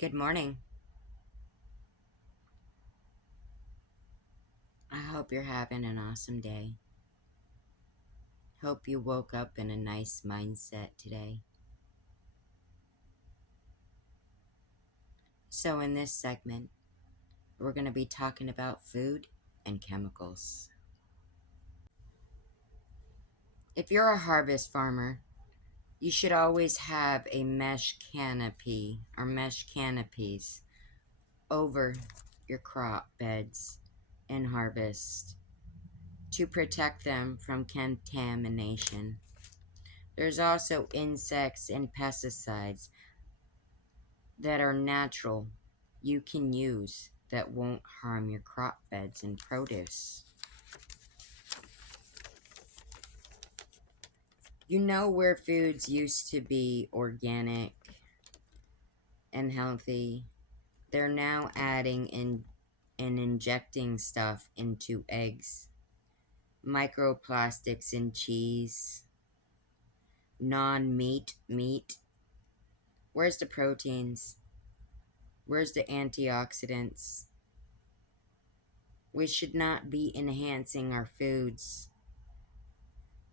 Good morning. I hope you're having an awesome day. Hope you woke up in a nice mindset today. So, in this segment, we're going to be talking about food and chemicals. If you're a harvest farmer, you should always have a mesh canopy or mesh canopies over your crop beds in harvest to protect them from contamination. There's also insects and pesticides that are natural you can use that won't harm your crop beds and produce. You know where foods used to be organic and healthy, they're now adding in and injecting stuff into eggs, microplastics in cheese, non-meat meat. Where's the proteins? Where's the antioxidants? We should not be enhancing our foods.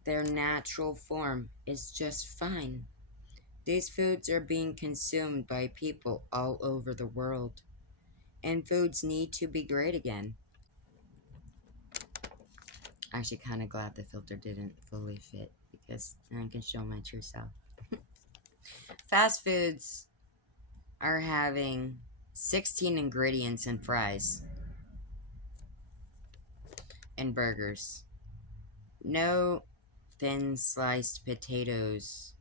Their natural form is just fine. These foods are being consumed by people all over the world, and foods need to be great again. Actually, kind of glad the filter didn't fully fit because then I can show my true self. Fast foods are having 16 ingredients in fries and burgers. No thin sliced potatoes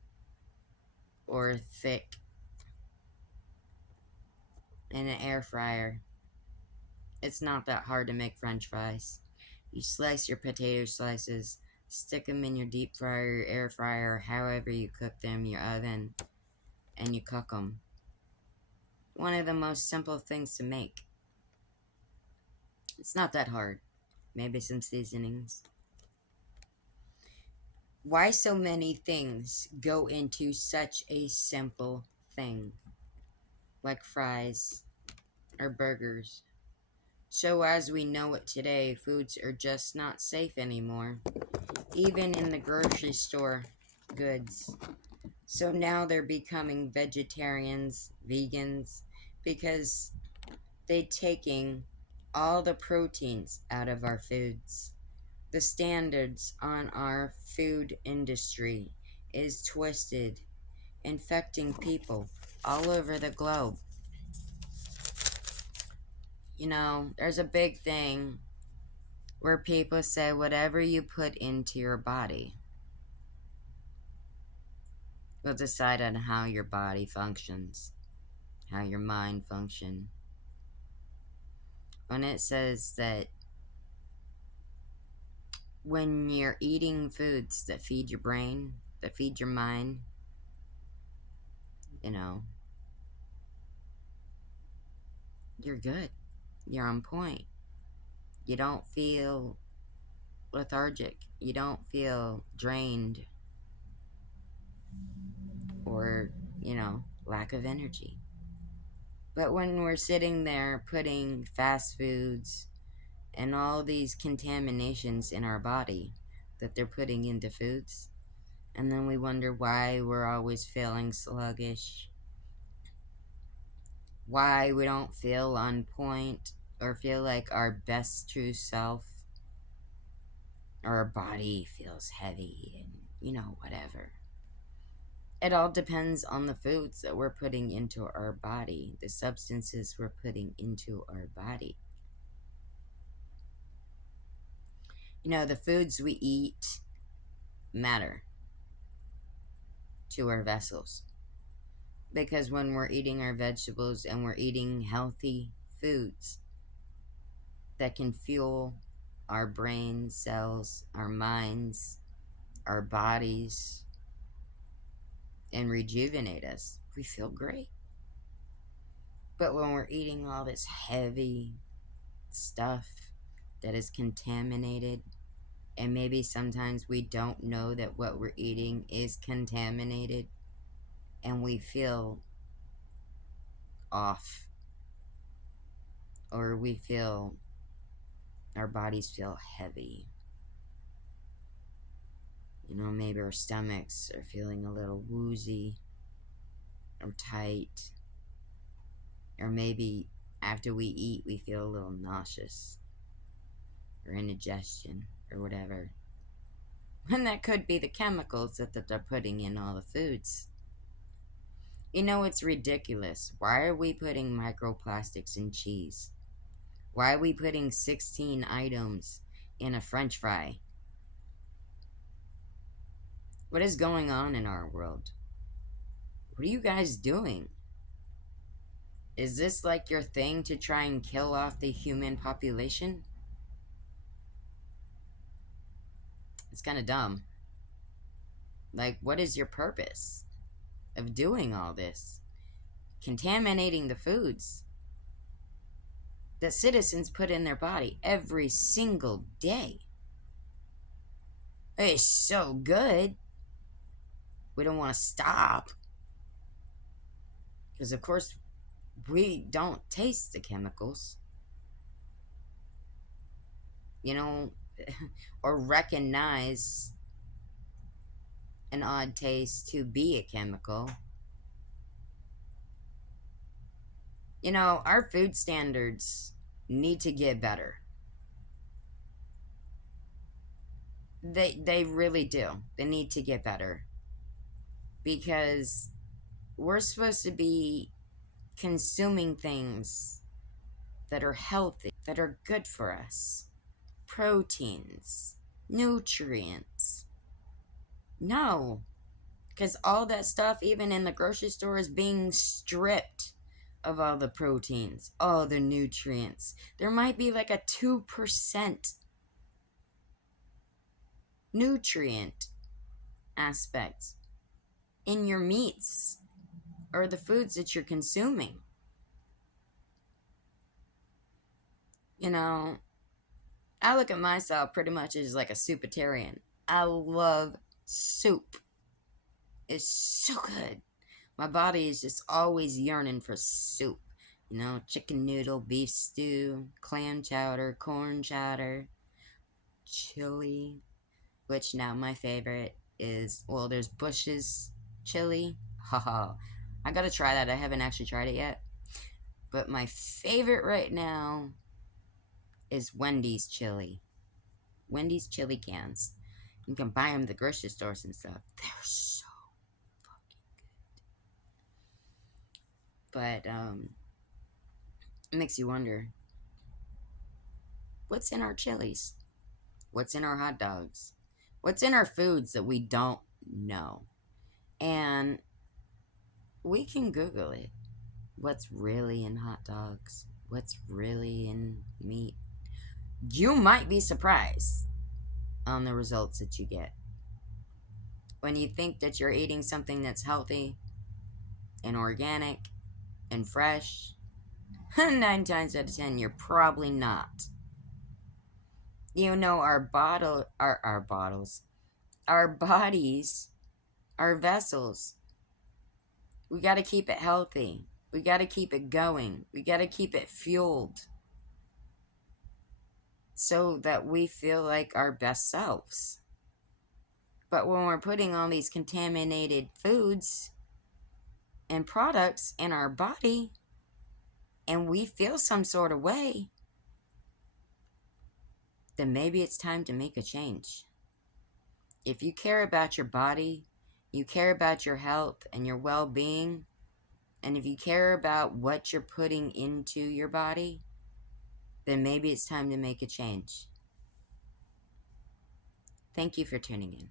or thick in an air fryer. It's not that hard to make french fries. You slice your potato slices, stick them in your deep fryer, your air fryer, however you cook them, your oven, and you cook them. One of the most simple things to make. It's not that hard. Maybe some seasonings. Why so many things go into such a simple thing, like fries or burgers? So as we know it today, foods are just not safe anymore, even in the grocery store goods. So now they're becoming vegetarians, vegans, because they're taking all the proteins out of our foods. The standards on our food industry is twisted, infecting people all over the globe. You know, there's a big thing where people say whatever you put into your body will decide on how your body functions, how your mind functions. When it says that when you're eating foods that feed your brain, that feed your mind, you know, you're good. You're on point. You don't feel lethargic. You don't feel drained or, lack of energy. But when we're sitting there putting fast foods and all these contaminations in our body that they're putting into foods, and then we wonder why we're always feeling sluggish, why we don't feel on point or feel like our best true self, or our body feels heavy and, whatever. It all depends on the foods that we're putting into our body, the substances we're putting into our body. The foods we eat matter to our vessels. Because when we're eating our vegetables and we're eating healthy foods that can fuel our brain cells, our minds, our bodies, and rejuvenate us, we feel great. But when we're eating all this heavy stuff that is contaminated, and maybe sometimes we don't know that what we're eating is contaminated, and we feel off, or we feel our bodies feel heavy. You know, maybe our stomachs are feeling a little woozy or tight, or maybe after we eat we feel a little nauseous or indigestion or whatever. And that could be the chemicals that they're putting in all the foods. You know, it's ridiculous. Why are we putting microplastics in cheese? Why are we putting 16 items in a French fry? What is going on in our world? What are you guys doing? Is this like your thing to try and kill off the human population? It's kind of dumb. Like, what is your purpose of doing all this? Contaminating the foods that citizens put in their body every single day. It's so good. We don't want to stop. Because, of course, we don't taste the chemicals. You know, or recognize an odd taste to be a chemical. You know, our food standards need to get better. They really do. They need to get better. Because we're supposed to be consuming things that are healthy, that are good for us. Proteins, nutrients. No. Because all that stuff, even in the grocery store, is being stripped of all the proteins, all the nutrients. There might be like a 2% nutrient aspect in your meats or the foods that you're consuming. You know, I look at myself pretty much as like a soupitarian. I love soup. It's so good. My body is just always yearning for soup. You know, chicken noodle, beef stew, clam chowder, corn chowder, chili, which now my favorite is, well, there's Bush's chili. Haha. I gotta try that. I haven't actually tried it yet. But my favorite right now is Wendy's chili. Wendy's chili cans. You can buy them at the grocery stores and stuff. They're so fucking good. But, it makes you wonder, what's in our chilies? What's in our hot dogs? What's in our foods that we don't know? And we can Google it. What's really in hot dogs? What's really in meat? You might be surprised on the results that you get. When you think that you're eating something that's healthy and organic and fresh, 9 times out of 10, you're probably not. You know, our bottles, our bodies, our vessels, we got to keep it healthy. We got to keep it going. We got to keep it fueled so that we feel like our best selves. But when we're putting all these contaminated foods and products in our body and we feel some sort of way, then maybe it's time to make a change. If you care about your body, you care about your health and your well-being, and if you care about what you're putting into your body, then maybe it's time to make a change. Thank you for tuning in.